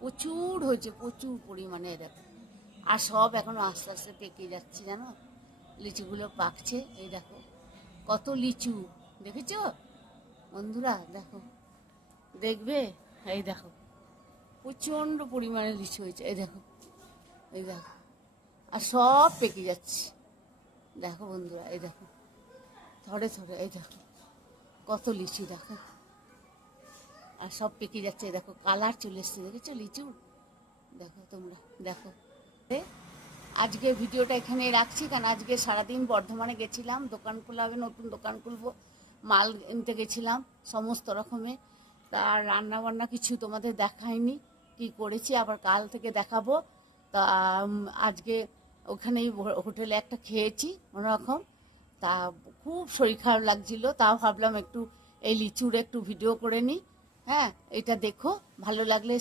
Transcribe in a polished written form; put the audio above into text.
প্রচুর হয়েছে, প্রচুর পরিমাণে দেখো। আর সব এখনো আস্তে আস্তে পেকে যাচ্ছে জানো, লিচুগুলো পাকছে। এই দেখো কত লিচু, দেখেছো বন্ধুরা? দেখো, দেখবে, এই দেখো প্রচণ্ড পরিমাণে লিচু হয়েছে। এই দেখো, এই দেখো, আর সব পেকে যাচ্ছে। দেখো বন্ধুরা, এই দেখো থরে থরে, এই দেখো কত লিচু দেখো, আর সব পেকে যাচ্ছে। এই দেখো কালার চলে এসছে, দেখেছো লিচুর? দেখো তোমরা, দেখো। আজকে ভিডিওটা এখানে রাখছি, কারণ আজকে সারাদিন বর্ধমানে গেছিলাম, দোকান খোলা হবে, নতুন দোকান খুলবো, মাল কিনতে গেছিলাম সমস্ত রকমের। তা রান্না বান্না কিছু তোমাদের দেখাইনি, কি করেছি আবার কাল থেকে দেখাবো। তা আজকে ওখানেই হোটেলে একটা খেয়েছি অন্যরকম। তা খুব শরীর খারাপ লাগছিল, তাও ভাবলাম একটু এই লিচুর একটু ভিডিও করে নিই। হ্যাঁ, এটা দেখো, ভালো লাগলে